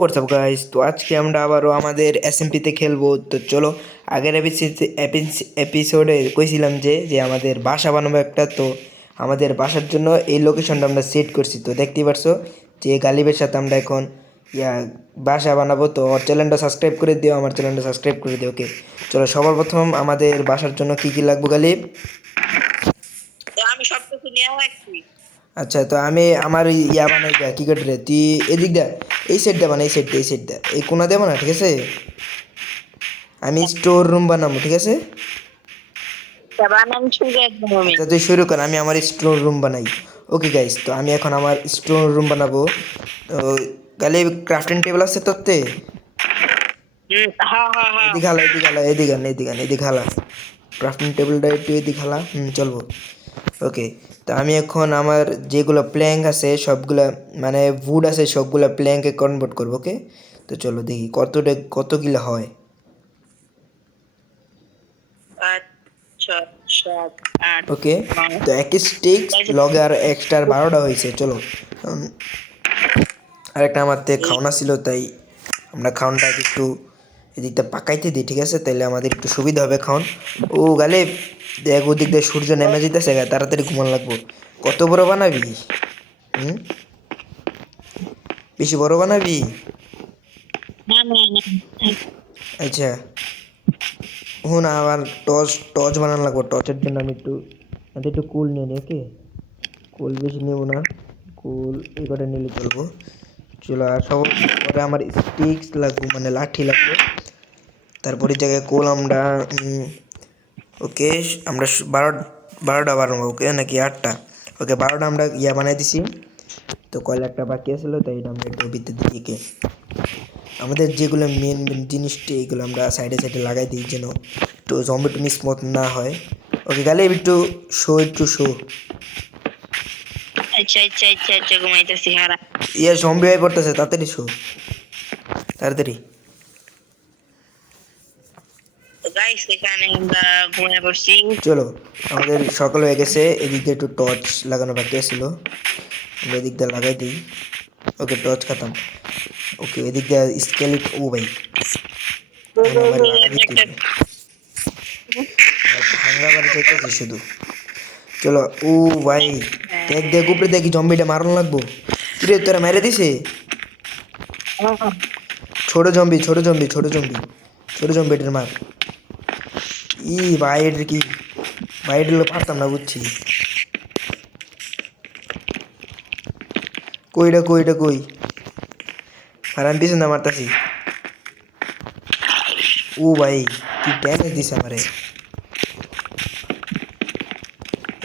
WhatsApp guys, তো আজকে আমরা আবারও আমাদের এসএমপিতে খেলবো। তো চলো, আগের এপিসোডে কইছিলাম যে যে আমাদের বাসা বানাবো একটা। তো আমাদের বাসার জন্য এই লোকেশনটা আমরা সেট করছি। তো দেখতেই পারছো যে গালিবের সাথে আমরা এখন বাসা বানাবো। তো ওর চ্যানেলটা সাবস্ক্রাইব করে দিও, আমার চ্যানেলটা সাবস্ক্রাইব করে দিও। ওকে, চলো সবার প্রথম আমাদের বাসার জন্য কি কি লাগবে গালিব? আমি সব কিছু নিয়ে রাখছি। আচ্ছা, তো আমি আমার বানাই কি করে রে, তুই এদিক দা, এই সাইডটা বানা, এই সাইডটা এই কোনা দেবো না, ঠিক আছে? আমি স্টোর রুম বানাবো, ঠিক আছে? আচ্ছা তুই শুরু কর, আমি আমার স্টোর রুম বানাই। ওকে গাইস, তো আমি এখন আমার স্টোর রুম বানাবো। তো গালি ক্রাফটিং টেবিল আছে তোরতে? এদিকে হালা, এদিকে হালা, এদিকে আন, এদিকে আন, এদিকে হালা। ক্রাফটিং টেবিলটা একটু এদিকে হালা, চলবো। ওকে, তো আমি এখন আমার যেগুলো প্ল্যাঙ্ক আছে সবগুলা, মানে উড আছে সবগুলা প্ল্যাঙ্কে কনভার্ট করবো। ওকে, তো চলো দেখি কতগুলো হয়। ওকে, তো এক স্টিক্স লগে আর এক্সট্রা 12টা হয়েছে। চলো, আরেকটা আমার থেকে খাওয়ানা ছিল, তাই আমরা খাওয়ানটা একটু এদিকটা পাকাইতে দিই, ঠিক আছে? তাইলে আমাদের একটু সুবিধা হবে খাওয়ান। ও গালে দেখ, ওদিক দিয়ে সূর্য নেমে যেতেছে, তাড়াতাড়ি ঘুমান লাগবো। কত বড় বানাবি? বেশি বড় বানাবি? আচ্ছা, হুন আবার টর্চ টর্চ বানানো লাগবো। টর্চের জন্য আমি একটু কুল নিয়ে নিই। ওকে, কুল বেশি নেবো না, কুল এই কটা নিলে চলবো। চলো, আর সব পরে আমার স্টিক্স লাগবে, মানে লাঠি লাগবে। তারপরে জায়গায় কুল আমরা ওকে, আমরা 12টা বানাবো। ওকে, নাকি 8টা? ওকে, 12টা আমরা বানাই দিছি। তো কয়লাটা বাকি আসলো, তাই এটা আমরা একটু ভিতর দিকে আমাদের যেগুলো মেন মেন জিনিসটা এইগুলো আমরা সাইডে সাইডে লাগাই দিই, যেন একটু জম্বি টু স্মুথ না হয়। ওকে গালে একটু শো, আচ্ছা ঘুমাইতেছি হারা। জম্বি হয়ে পড়তেছে, তাড়াতাড়ি শো, তাড়াতাড়ি। গাইস এখানে আমরা ঘুমিয়ে পড়ছি। চলো, আমাদের সকাল হয়ে গেছে। এদিক দিয়ে একটু টর্চ লাগানো বাকি ছিল, আমরা এদিক দিয়ে লাগাই দিই। ওকে, টর্চ খাতাম। ওকে, এদিক দিয়ে স্কেলেট। ও ভাই, আমার লাগাই দিতে ভাঙ্গা বাড়ি চাইতেছে শুধু। চলো, ও ভাই দেখ দেখ উপরে দেখি, জম্বিটা মারণ লাগবো। কিরে তোরা মেরে দিছে? ছোট জম্বি, এটার মার। ই ভাই, এটার কি ভাই, এটার পারতাম না, বুঝছি। কই আর আমি পিছন না মারতাছি। ও ভাই, কি ড্যামেজ দিছে আমারে।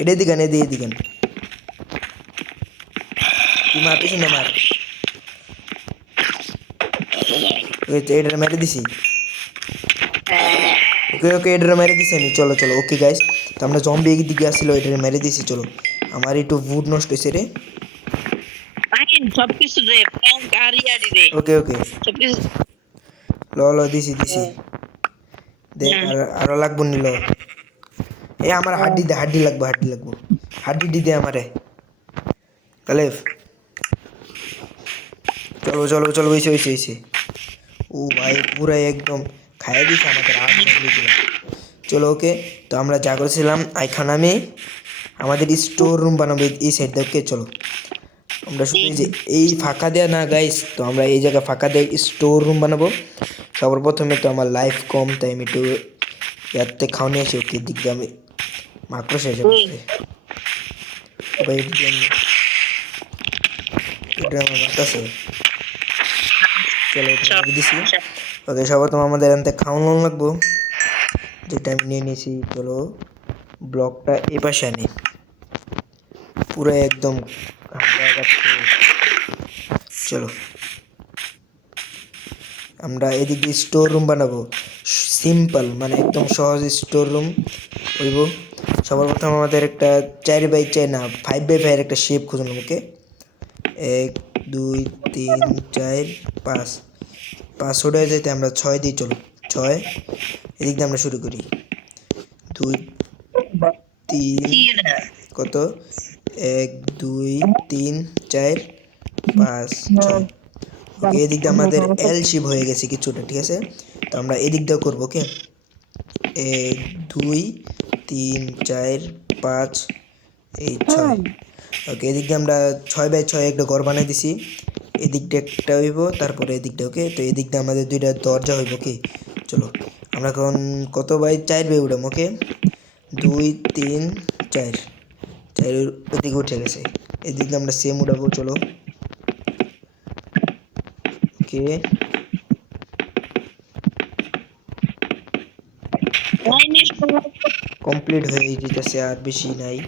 এটা দিগান, দিগান, তুই মার, পিছন না মার। এটা মেরে দিছি। ওকে, এটা মেরে দিছি আমি। চলো, ওকে গাইস, তো আমরা জম্বি এই দিকে আসছিল, এটা মেরে দিছি। চলো, আমার একটু উড নষ্ট হয়েছে রে। সবকিছু দে, প্যান্ট আর ইয়ারি দে। ওকে সবকিছু ল দিছি দেখ, আরো লাগবো নিল। আমার হাড্ডি লাগবো, হাড্ডি দিতে আমারে কালেফ। চলো হইছে। ও ভাই, পুরো একদম খাইয়ে দিছে আমাদের আর জম্বিগুলো। চলো, ওকে, তো আমরা যা করেছিলাম এখন আমি আমাদের স্টোর রুম বানাবো এই সাইড দিয়ে। ওকে, চলো, আমরা শুধু এই ফাঁকা দেওয়া না গাইস, তো আমরা এই জায়গায় ফাঁকা দিয়ে স্টোর রুম বানাবো। সবার প্রথমে তো আমার লাইফ কম, তাই আমি একটু ইয়াতে খাওয়া নিয়ে আসি। ওকে, দিক দিয়ে আমি মাকড় শেষ যাবে ভাই, এটা আমার মারতেছে। চলো, দিছি। ওকে, সবার তোমার আমাদের এখান থেকে খাওয়ানো লাগবো, যেটা আমি নিয়ে নিয়েছি। চলো, ব্লকটা এ পাশে আনি, পুরো একদম। চলো, আমরা এদিকে স্টোর রুম বানাবো, সিম্পল, মানে একদম সহজ স্টোর রুম হইব। সবার প্রথম আমাদের একটা 4x4 না 5x5 একটা শেপ খুঁজুন। ওকে, 1 2 3 4 5, 5 হয়ে যাইতে আমরা 6 দিই। চলো, 6 এদিক দিয়ে আমরা শুরু করি। 2 3 কত, 1 2 3 4 5 6। ওকে এদিক দিয়ে আমাদের এল শেপ হয়ে গেছে কিছুটা, ঠিক আছে? তো আমরা এদিক দিয়েও করবো, ওকে? 1 2 3 4 5 এই 6। ওকে এদিক দিয়ে আমরা 6x6 একটা ঘর বানাই দিছি। এদিকটা একটা হইব, তারপরে এদিকটা, ওকে? তো এদিক দিয়ে আমাদের দুইটা দরজা হইব, কি? চলো আমরা এখন কত বাই 4 বাই উঠাম, ওকে? 2 3 4 4 ওদিকে উঠে গেছে। এদিক দিয়ে আমরা সেম উঠাবো, চলো। ওকে কমপ্লিট হয়ে যেতেছে, আর বেশি নাই।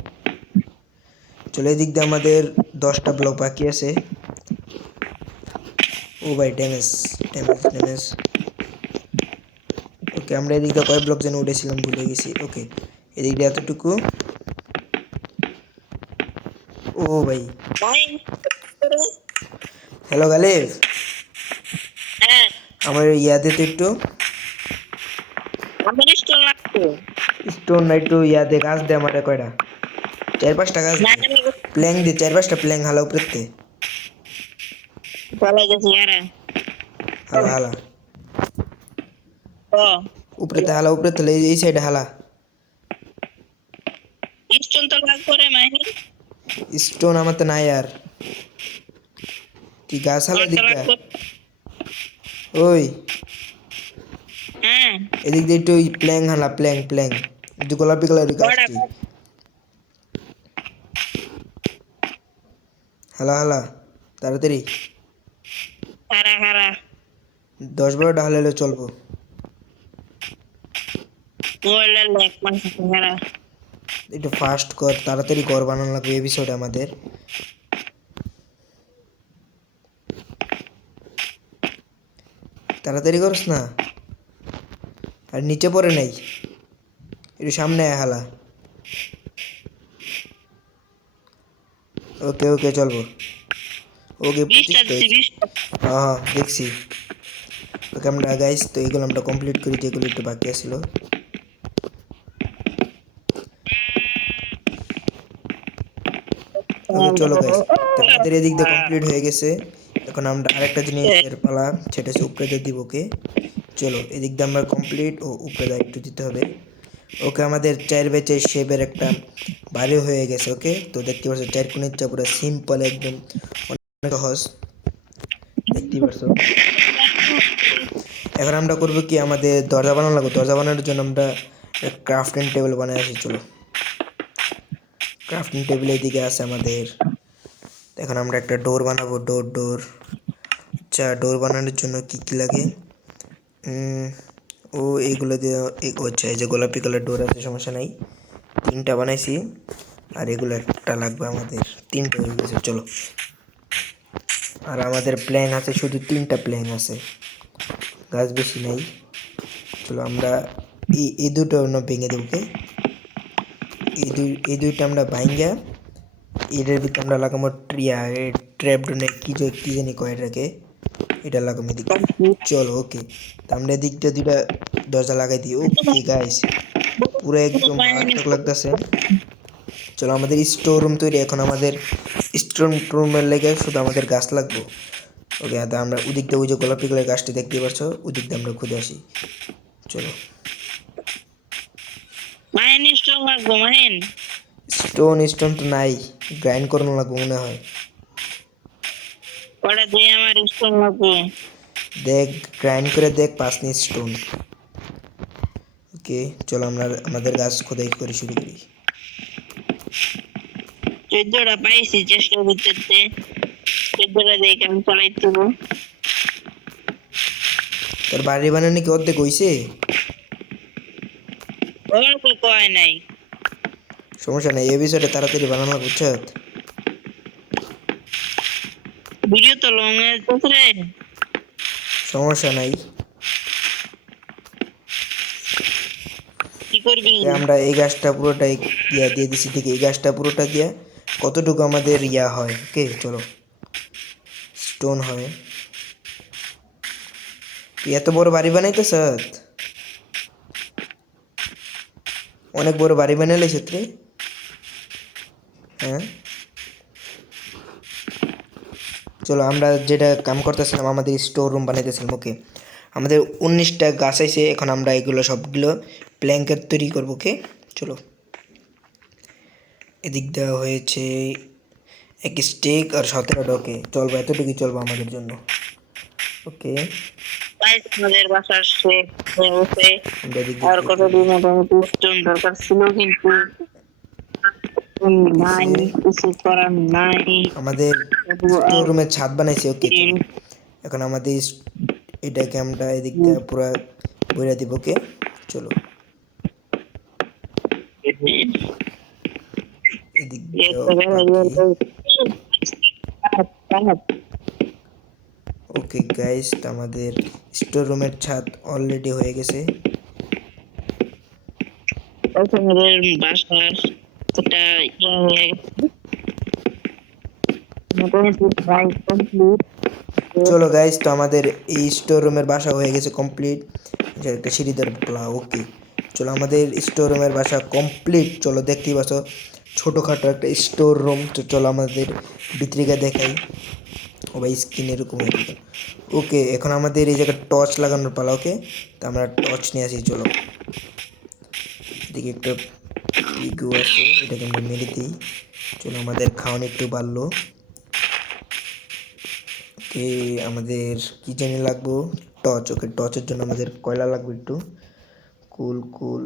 চলো এদিক দিয়ে আমাদের 10টা ব্লক বাকি আছে। ও ভাই ড্যামেজ ড্যামেজ ড্যামেজ। ওকে আমরা এদিক দিয়ে কয় ব্লক যেন উঠেছিলাম, ভুলে গেছি। ওকে এদিক দিয়ে এতটুকু। ও ভাই হ্যালো গালিব, হ্যাঁ আমার ইয়াদে তো একটু আমার স্টোর লাগতো স্টোন না, একটু ইয়াদে গাছ দে আমার কয়টা, 4-5টা গাছ না দে। প্ল্যাং দে 4-5টা প্ল্যাং হালা উপরেতে, পালাই গেছি আরে হালা হালা ও উপরেতে হালা, উপরেতে এই সাইডে হালা। স্টোন তো লাগতো রে মাহি স্টোন আমার তো নাই আর, তুই গাছ হালা আমার তো দিক যা। লাগতো ওই হ্যাঁ এদিক দিয়ে একটু প্ল্যাং হালা, প্ল্যাং প্ল্যাং, একটু গোলাপি কালারের কয়টা গাছটি হালা হালা তাড়াতাড়ি। খারা খারা 10-12টা হালালে চলবো। মোবাইলের লেখ মাসে খারা একটু ফাস্ট কর, তাড়াতাড়ি ঘর বানানো লাগবে এই বিষয়টা আমাদের। তাড়াতাড়ি করস না, আর নিচে পড়ে নাই, একটু সামনে আয় হালা। ওকে ওকে চলবো। ওকে 20টা 25টা দিছি হয়েছে। 20টা হ্যাঁ দেখছি। ওকে আমরা গাইস তো এগুলো আমরা কমপ্লিট করি, যেগুলো একটু বাকি আছিল। ওকে চলো গাইস, তো আমাদের এদিক দিয়ে কমপ্লিট হয়ে গেছে। এখন আমরা আরেকটা জিনিসের পালা, সেটা হচ্ছে উপরে দিয়ে দিব, ওকে? চলো এদিক দিয়ে আমরা কমপ্লিট, ও উপরে দিয়ে একটু দিতে হবে। ওকে আমাদের 4x4 শেপের একটা বাড়ি হয়ে গেছে, ওকে? তো দেখতে পাচ্ছ 4 কোণের চা পুরো সিম্পল একদম, অনেক সহজ, দেখতেই পারছো। এখন আমরা করবো কি, আমাদের দরজা বানানো লাগবে। দরজা বানানোর জন্য আমরা ক্রাফটিং টেবিল বানাই আসি, চলো। ক্রাফটিং টেবিল এদিকে আছে আমাদের। এখন আমরা একটা ডোর বানাবো, ডোর ডোর। আচ্ছা ডোর বানানোর জন্য কি কি লাগে? ও এইগুলো দিয়ে আচ্ছা এই যে গোলাপি কালার ডোর আছে, সমস্যা নাই, 3টা বানাইছি। আর এগুলো একটা লাগবে আমাদের, 3টে হয়ে গেছে, চলো। আর আমাদের প্ল্যান আছে শুধু 3টা প্ল্যান আছে, গাছ বেশি নাই। চলো আমরা এই দুটো ভেঙে দেবো, ওকে? এই দুইটা আমরা ভাঙ্গা এটার ভিতরে আমরা লাগাবো ট্র্যাপ ডোনে কি জানি কয় এটাকে, এটা লাগাবো এদিকে। চলো ওকে, তো আমরা এদিকটা দুইটা দরজা লাগাই দিই। ওকে গাইস পুরো একদম মারাত্মক লাগতেছে। চলো আমাদের স্টোর রুম তৈরি। এখন আমাদের স্টোর রুমের লেগে শুধু আমাদের গাছ লাগবে। ওকে তো আমরা ওদিক দিয়ে ওই যে গোলাপি কালার গাছটি দেখতে পাচ্ছ, ওদিক দিয়ে আমরা খুঁজে আসি, চলো। মাইন স্টোন লাগবো মাইন স্টোন তো নাই, গ্রাইন্ড করানো লাগবে মনে হয়। ওটা দিয়ে আমার স্টোন লাগবো দেখ গ্রাইন্ড করে দেখ, 5 স্টোন। ওকে চলো আমরা আমাদের গাছ খোদাই করে শুরু করি। 14টা পাইছি চেষ্টা করতেছে 14টা দিয়ে কেমন চালাইতে হবে তোর বাড়ি বানানো কি অর্ধেক হইছে? ওর তো কয় নাই সমস্যা নেই, এই বিষয়টা তাড়াতাড়ি বানানো লাগবে, বুঝছো? ভিডিও তো লং হয়ে রে সমস্যা নাই। কি করবি আমরা এই গাছটা পুরোটাই ইয়া দিয়ে দিছি, ঠিক এই গাছটা পুরোটা দিয়া কতটুকু আমাদের ইয়া হয়, ওকে চলো স্টোন হয়। তুই এত বড় বাড়ি বানাইতে স্যার, অনেক বড় বাড়ি বানাইলে ক্ষেত্রে, হ্যাঁ? চলো আমরা যেটা কাম করতেছিলাম আমাদের স্টোর রুম বানাইতেছিলাম। ওকে, আমাদের 19টা গাছ আছে, এখন আমরা এগুলো সবগুলো প্ল্যাঙ্কের তৈরি করবো। ওকে চলো, এদিক দেওয়া হয়েছে এক স্টেক আর 17টা। ওকে চলবো, এতটুকুই চলবো আমাদের জন্য। ওকে গাইস আমাদের বাসার শেষ হয়ে গেছে। আমরা এদিক আর দিয়ে কতদিন মোটামুটি স্টোন দরকার ছিল, কিন্তু নাই, কিছু করার নাই। আমাদের তবুও স্টোর আর রুমের ছাদ বানাইছি। ওকে চলো, এখন আমাদের এটাকে আমরা এদিক দিয়ে পুরো বইরা দিব। ওকে চলো, এদিক দিয়েও বাকি। ওকে গাইস, আমাদের স্টোর রুমের ছাদ অলরেডি হয়ে গেছে। আমাদের বাসার একটা ইয়ে হয়ে গেছে, মোটামুটি প্রায় কমপ্লিট। চলো গাইস, তো আমাদের এই স্টোর রুমের বাসা হয়ে গেছে কমপ্লিট। যে একটা সিঁড়ি দরপলা। ওকে চলো, আমাদের স্টোর রুমের বাসা কমপ্লিট। চলো দেখতেই পাচ্ছ ছোটোখাটো একটা স্টোর রুম। তো চলো আমাদের ভিতরিকা দেখাই। ও ভাই স্ক্রিন এরকম হয়ে গেল। ওকে, এখন আমাদের এই জায়গায় টর্চ লাগানোর পালা। ওকে, তো আমরা টর্চ নিয়ে আসি। চলো, এদিকে একটা পিগও আছে, এটাকে আমরা মেরে দিই। চলো, আমাদের খাওয়ানো একটু বাড়লো। ওকে, আমাদের কি জানি লাগবো, টর্চ। ওকে, টর্চের জন্য আমাদের কয়লা লাগবে একটু। কুল কুল।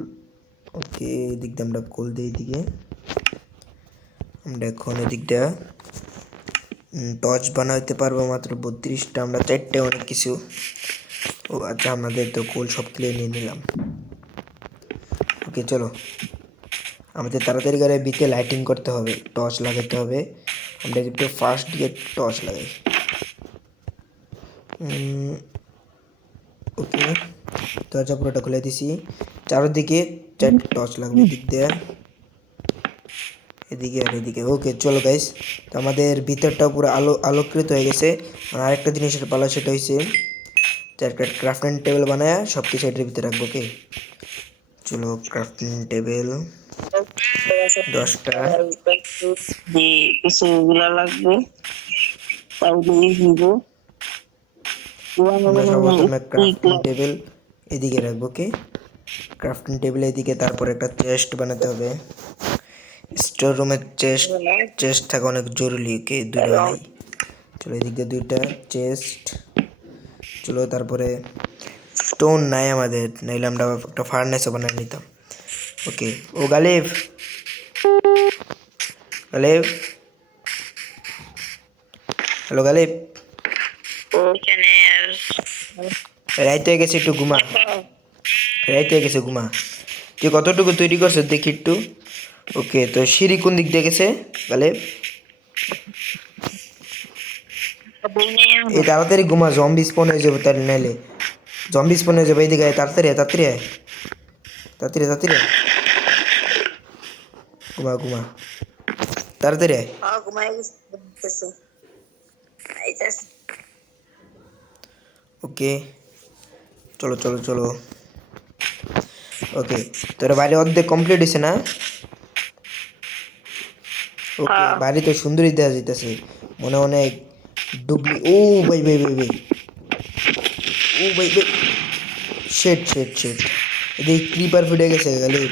ওকে, এদিক দিয়ে আমরা কুল দিই। এদিকে আমরা এখন এদিকটা টর্চ বানাইতে পারবো মাত্র 32টা, আমরা 4টে, অনেক কিছু। ও আচ্ছা, আমাদের তো কুল সব ক্লিয়ার নিয়ে নিলাম। ওকে চলো, আমাদের তাড়াতাড়ি করে বিতে লাইটিং করতে হবে, টর্চ লাগাতে হবে। আমরা একটু ফাস্ট গিয়ে টর্চ লাগাই। ওকে, দরজা পুরোটা খুলে দিছি। চারদিকে 4টে টর্চ লাগবে, দিক দিয়ে, এদিকে আর এদিকে। ওকে চলো গাইস, তো আমাদের ভিতরটা পুরো আলোকৃত হয়ে গেছে। আর আরেকটা জিনিসের পালা, সেটা হয়েছে যে একটা ক্রাফটিং টেবিল বানায় সব কিছু এটার ভিতরে রাখবো। ওকে চলো, ক্রাফটিং টেবিল 10টা। যে কিছুগুলা লাগবে তাই দিব। আমরা সর্বপ্রথমে ক্রাফটিং টেবিল এদিকে রাখবো। ওকে, ক্রাফটিং টেবিল এদিকে, তারপর একটা চেস্ট বানাতে হবে। স্টোর রুমের চেস্ট থাকা অনেক জরুরি। ওকে, দুটো নাই। চলো, এদিক দিয়ে 2টা চেস্ট। চলো, তারপরে স্টোন নাই আমাদের, নাইলে আমরা একটা ফার্নেসও বানিয়ে নিতাম। ওকে, ও গালিব, গালিব, হ্যালো গালিব, ওখানে আর রাইতে হয়ে গেছে, একটু ঘুমা। রাইতে হয়ে গেছে, ঘুমা। তুই কতটুকু তৈরি করছিস দেখি একটু। ওকে, তো সিঁড়ি কোন দিক দিয়ে গেছে গালিব? এই তাড়াতাড়ি ঘুমা, জম্বি স্পন হয়ে যাবে তার, নাইলে জম্বি স্পন হয়ে যাবে। এইদিকে আয়, তাড়াতাড়ি আয়, তাড়াতাড়ি আয়, তাড়াতাড়ি তাড়াতাড়ি আয়। ঘুমা ঘুমা, তাড়াতাড়ি আয়। ঘুমাই গেছে। ওকে চলো চলো চলো। ওকে, তোর বাড়ি অর্ধেক কমপ্লিট হয়েছে না? ওকে, বাড়ি তো সুন্দরই দেখা যাইতেছে, মনে অনেক ডুবলি। ও ভাই ভাই ভাই ভাই, ও ভাই ভাই, শেট শেট শেট, এদিকে ক্রিপার ফুটে গেছে গালি।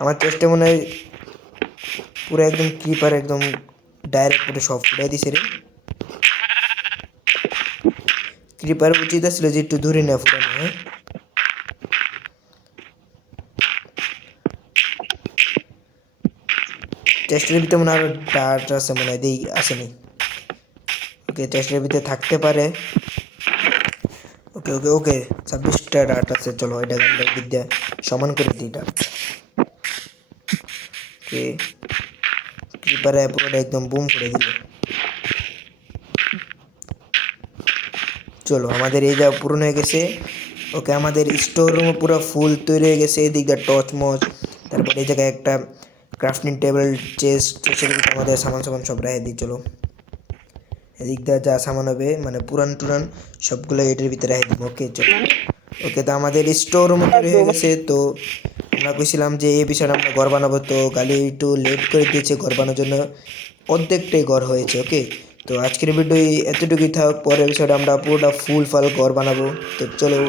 আমার চেষ্টা মনে হয় পুরো একদম ক্রিপার একদম ডাইরেক্ট পুরো সব ফুটাই দিছে রে। ক্রিপার উচিত ছিল যে একটু দূরে না ফুটানো। হ্যাঁ, চেষ্টার ভিতরে মনে হয় আরো ডার্ট আছে, মনে হয় দিই আসেনি। ওকে, চেষ্টার ভিতরে থাকতে পারে। ওকে ওকে ওকে, 26টা ডার্ট আছে। চলো, এটা আমরা বিদ্যা সমান করে দিই ডার্ট। ওকে, ক্রিপারে পুরোটা একদম বুম করে দিল। চলো, আমাদের এই যা পূরণ হয়ে গেছে। ওকে, আমাদের স্টোর রুম পুরো ফুল তৈরি হয়ে গেছে। এদিক দিয়ে টর্চ মচ, তারপরে এই জায়গায় একটা ক্রাফটিং টেবিল, চেস্ট, সেদিকে আমাদের সামান সামান সব রেখে দিই। চলো, এদিক দিয়ে যা সামান হবে মানে পুরান টুরান সবগুলো এটার ভিতরে রেখে দিব। ওকে চলো। ওকে, তো আমাদের স্টোর রুম তৈরি হয়ে গেছে। তো আমরা কইছিলাম যে এই বিষয়ে আমরা ঘর বানাবো, তো গালি একটু লেট করে দিয়েছে ঘর বানানোর জন্য, অর্ধেকটাই ঘর হয়েছে। ওকে, তো আজকের ভিডিও এতটুকুই থাক, পরের এপিসোডে আমরা পুরোটা ফুল ফাল ঘর বানাবো। তো চলো।